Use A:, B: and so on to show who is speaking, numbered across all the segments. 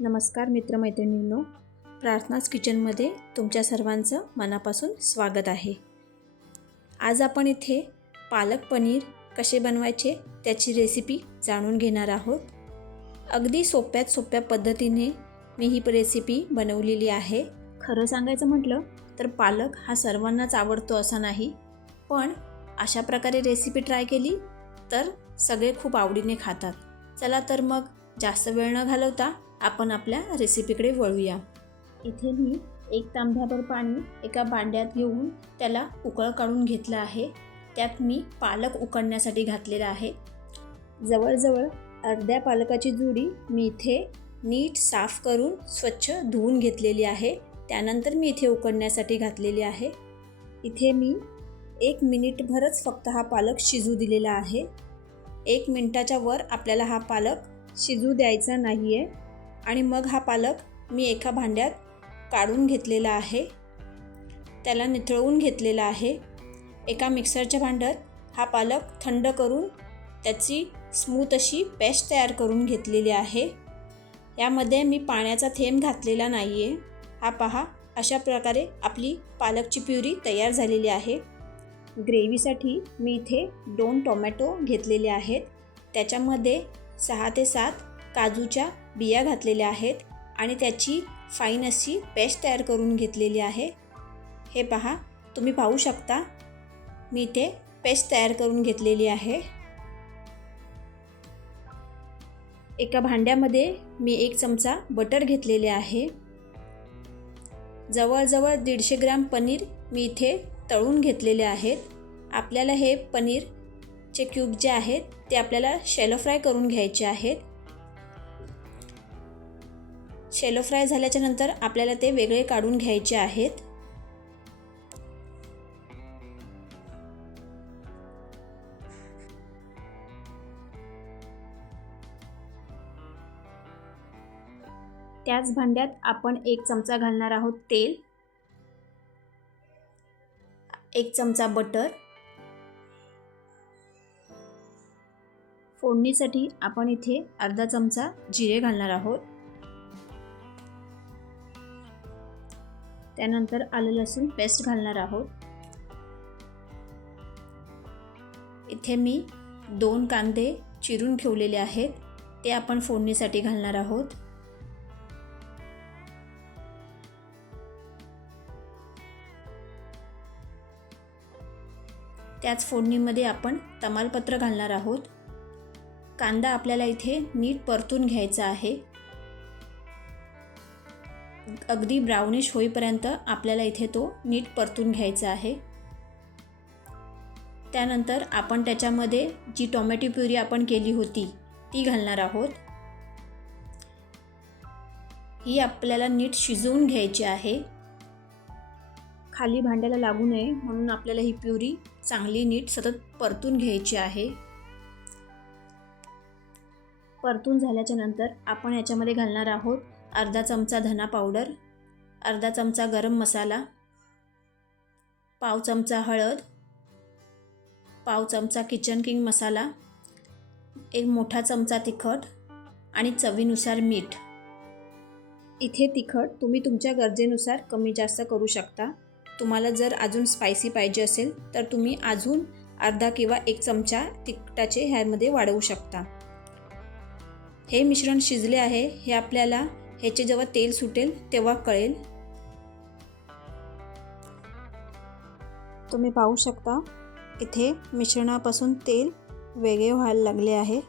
A: नमस्कार मित्रमैत्रिणींनो प्रार्थनाच किचनमध्ये तुमच्या सर्वांचं मनापासून स्वागत आहे. आज आपण इथे पालक पनीर कसे बनवायचे त्याची रेसिपी जाणून घेणार आहोत. अगदी सोप्यात सोप्या पद्धतीने मी ही रेसिपी बनवलेली आहे. खरं सांगायचं म्हटलं तर पालक हा सर्वांनाच आवडतो असा नाही पण अशा प्रकारे रेसिपी ट्राय केली तर सगळे खूप आवडीने खातात. चला तर मग जास्त वेळ न घालवता आपण आपल्या रेसिपीकडे वळूया. इथे मी एक तांब्याभर पाणी एका भांड्यात घेऊन त्याला उकळ काढून घेतलं आहे. त्यात मी पालक उकडण्यासाठी घातलेला आहे. जवळजवळ अर्ध्या पालकाची जुडी मी इथे नीट साफ करून स्वच्छ धुवून घेतलेली आहे. त्यानंतर मी इथे उकडण्यासाठी घातलेली आहे. इथे मी एक मिनिटभरच फक्त हा पालक शिजू दिलेला आहे. एक मिनटाच्या वर आपल्याला हा पालक शिजू द्यायचा नाही आहे आणि मग हा पालक मी एका भांड्यात काढून घेतलेला आहे. त्याला निथळवून घेतलेला आहे. एका मिक्सरच्या भांड्यात हा पालक थंड करून त्याची स्मूथ अशी पेस्ट तयार करून घेतलेली आहे. यामध्ये मी पाण्याचा थेंब घातलेला नाही आहे हा पहा अशा प्रकारे आपली पालकची प्युरी तयार झालेली आहे. ग्रेव्हीसाठी मी इथे दोन टोमॅटो घेतलेले आहेत. त्याच्यामध्ये सहा ते सात काजूच्या बिया घातलेल्या आहेत आणि त्याची फाईन अशी पेस्ट तयार करून घेतलेली आहे. हे पहा तुम्ही पाहू शकता. मी इथे पेस्ट तयार करून घेतलेली आहे. एका भांड्यामध्ये मी एक चमचा बटर घेतलेले आहे. जवळजवळ दीडशे ग्राम पनीर मी इथे तळून घेतलेले आहेत. आपल्याला हे पनीरचे क्यूब जे आहेत ते आपल्याला शॅलो फ्राय करून घ्यायचे आहेत. शेलो फ्राय झाल्याच्यानंतर आपल्याला ते वेगळे काढून घ्यायचे आहेत. त्याच भांड्यात आपण एक चमचा घालणार आहोत तेल एक चमचा बटर. फोडणीसाठी आपण इथे अर्धा चमचा जिरे घालणार आहोत. त्यानंतर आलं लसूण पेस्ट घालणार आहोत. इथे मी दोन कांदे चिरून ठेवलेले आहेत. ते आपण फोडणीसाठी घालणार आहोत. त्याच फोडणीमध्ये आपण तमालपत्र घालणार आहोत. कांदा आपल्याला इथे नीट परतून घ्यायचा आहे. अगदी ब्राउनिश होईपर्यंत आपल्याला इथे तो नीट परतून घ्यायचा आहे. त्यानंतर आपण त्याच्यामध्ये जी टोमॅटो प्युरी आपण केली होती ती घालणार आहोत. ही आपल्याला नीट शिजवून घ्यायची आहे. खाली भांड्याला लागू नये म्हणून आपल्याला ही प्युरी चांगली नीट सतत परतून घ्यायची आहे. परतून झाल्याच्यानंतर आपण याच्यामध्ये घालणार आहोत अर्धा चमचा धना पावडर अर्धा चमचा गरम मसाला पाव चमचा हळद पाव चमचा किचन किंग मसाला एक मोठा चमचा तिखट आणि चवीनुसार मीठ. इथे तिखट तुम्ही तुमच्या गरजेनुसार कमी जास्त करू शकता. तुम्हाला जर अजून स्पायसी पाहिजे असेल तर तुम्ही अजून अर्धा किंवा एक चमचा तिखटाचे ह्यामध्ये वाढवू शकता. हे मिश्रण शिजले आहे हे आपल्याला ह्याचे जेव्हा तेल सुटेल तेव्हा कळेल. तुम्ही पाहू शकता इथे मिश्रणापासून तेल वेगळे व्हायला लागले आहे.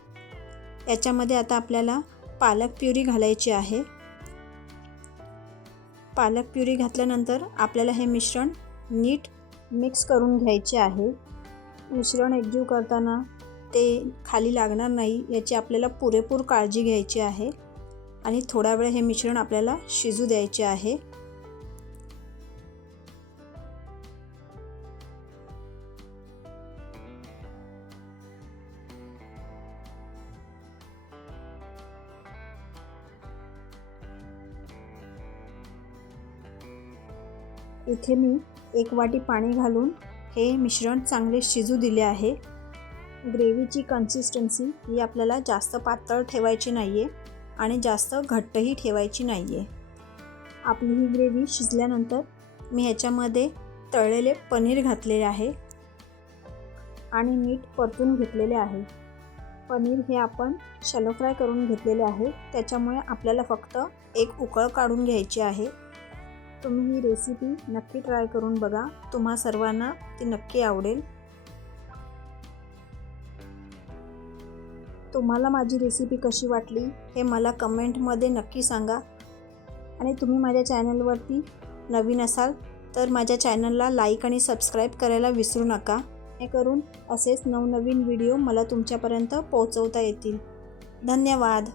A: याच्यामध्ये आता आपल्याला पालक प्युरी घालायची आहे. पालक प्युरी घातल्यानंतर आपल्याला हे मिश्रण नीट मिक्स करून घ्यायचे आहे. मिश्रण एकजीव करताना ते खाली लागणार नाही याची आपल्याला पुरेपूर काळजी घ्यायची आहे. आणि थोडा वेळ हे मिश्रण आपल्याला शिजू द्यायचे आहे. इथे मी एक वाटी पाणी घालून हे मिश्रण चांगले शिजू दिले आहे. ग्रेव्हीची कन्सिस्टन्सी ही आपल्याला जास्त पातळ ठेवायची नाही आहे आणि जास्त घट्टही ठेवायची नाही आहे आपली ही ग्रेव्ही शिजल्यानंतर मी ह्याच्यामध्ये तळलेले पनीर घातलेले आहे आणि मीठ परतून घेतलेले आहे. पनीर हे आपण शॅलो फ्राय करून घेतलेले आहे. त्याच्यामुळे आपल्याला फक्त एक उकळ काढून घ्यायची आहे. तुम्ही ही रेसिपी नक्की ट्राय करून बघा. तुम्हा सर्वांना ती नक्की आवडेल. तुम्हाला माझी रेसिपी कशी वाटली हे मला कमेंटमध्ये नक्की सांगा. आणि तुम्ही माझ्या चॅनलवरती नवीन असाल तर माझ्या चॅनलला लाईक आणि सबस्क्राईब करायला विसरू नका. हे करून असेच नवनवीन व्हिडिओ मला तुमच्यापर्यंत पोहोचवता येतील. धन्यवाद.